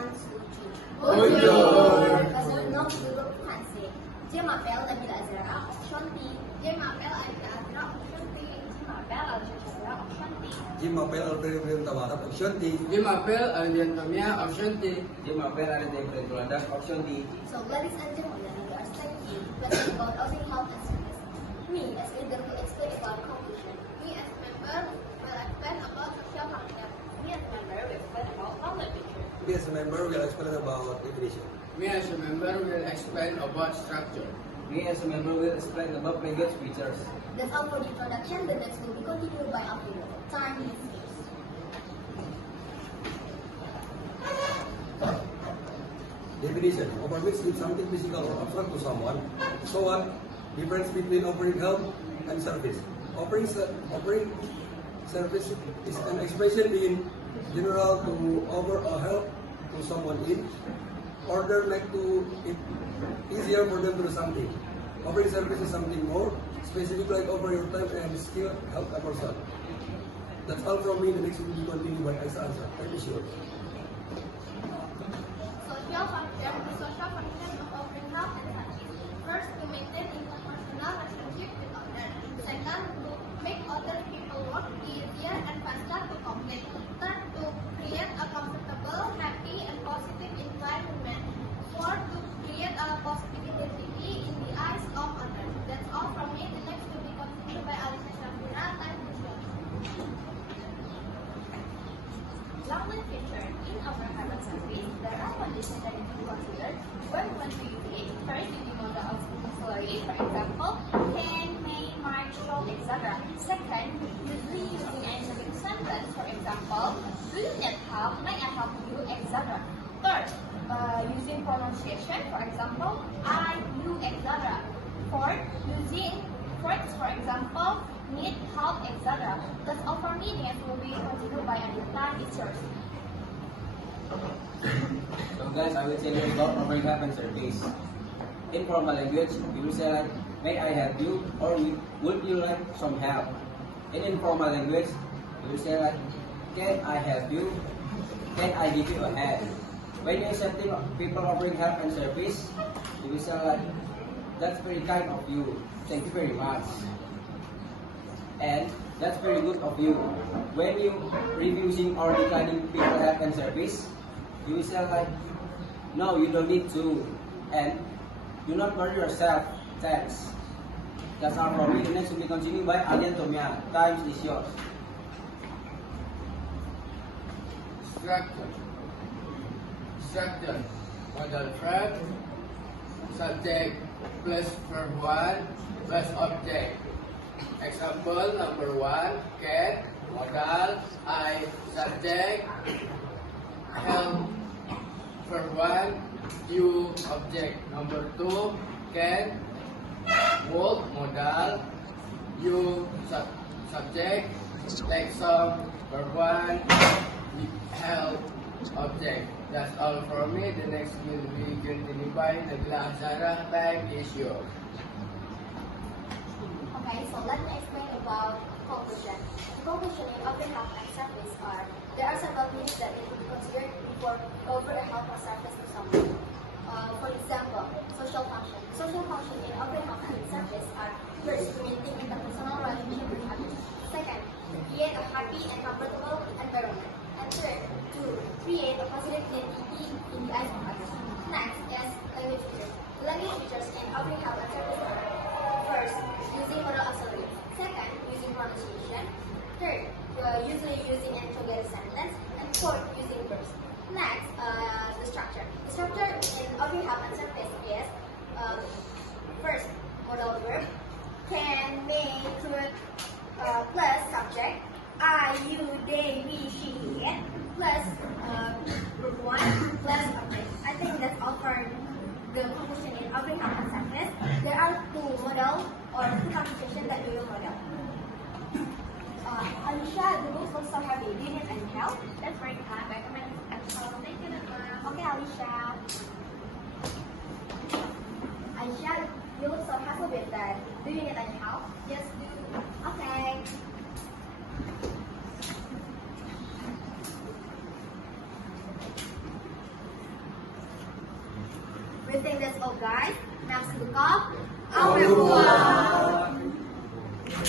Bonjour. Bonjour guru français. Je m'appelle Nabila Azra, enchantée. Je m'appelle Aïda Azra, enchantée. Je m'appelle Al-Shashara, enchantée. Je m'appelle Alfredo William Tawarat, enchanté. Je m'appelle Alien Tomia, enchanté. Je m'appelle Arete Freduladas, enchanté. So, ladies and gentlemen, we are studying lesson about housing health and service. Me, as leader, will explain about conclusion. Me, as member, will explain about social function. Me, as member, will explain about public picture. Me as a member will explain about definition. Me as a member will explain about structure. Me as a member will explain about language features. That's all for the introduction. The next will be continued by Alfredo. Time is yours. Definition: offering is something physical or abstract to someone. So what? Difference between offering help and service. Offering service is an expression in general to offer a help to someone in order make to it easier for them to do something. Offering service is something more specific, like offer your time and skill help a person. That's all from me. The next will be continued by Aisa Azra. Thank you, sure. Social function is social function of offering help and service. First, to maintain interpersonal relationship with others. Second, to make other people work easier and faster to complete. Third, to create a comfortable, happy, and positive environment. Fourth, to create a positive identity in the eyes of others. That's all from me. The next will be continued by Alisa Shafira. Time to show. Language feature in our Harvard service, there are conditions that need to be considered where we want to use it. First, using model of auxiliary, for example, can, may, might, shall, etc. Second, usually using answering sentence, for example, do you need help, may I help you, etc. Third, using pronunciation, for example, I, you, etc. Fourth, using words, for example, need help, etc. That's all for me. Next will be continued by Anita. It's yours. So guys, I will tell you about offering help and service. In formal language, you will say like, may I help you, or would you like some help? In informal language, you will say like, can I help you? Can I give you a hand? When you're accepting people offering help and service, you will say like, that's very kind of you. Thank you very much. And that's very good of you. When you refusing or declining people help and service, you will say like, no, you don't need to, and do not worry yourself. Thanks. That's all for me. The next will be continued by Alien Tomia. Time is yours. Structure. Structure. Modal verb. Subject plus verb 1 plus object. Example number 1, can, modal, I, subject, help, verb 1, you, object. Number 2, can, work, modal, you, subject, like some, verb 1, help, object. That's all from me. The next will be continued by Nabila Azra. Time is yours. Okay, so let me explain about conclusion. The conclusion in offering help and service are, there are several things that need to be considered before offer a help or service to someone. For example, social function. Social function in offering help and service are, first, to maintain interpersonal relationship with others. Second, to create a happy and comfortable environment. And third, to create a positive identity in the eyes of others. Next is language features. The language features in offering help and service are, first, using modal auxiliary. Second, using pronunciation. Third, usually using an interrogative sentence. And fourth, using verbs. Next, the structure. The structure in offering help and service is, first, modal verb, can, may, could, plus subject, I, you, they, we, she, it, plus verb 1 plus object. I think that's all for the conclusion in offering help and service. There are two model or two computation that we will model. Alicia, the books also have a unit and help. That's very kind. Recommend. Thank you, Nana. Okay, Alicia. Alicia, you also have a bit that. Do you need any help? Yes, do. Okay. We think that's all, guys. Next, look up. Au Au revoir.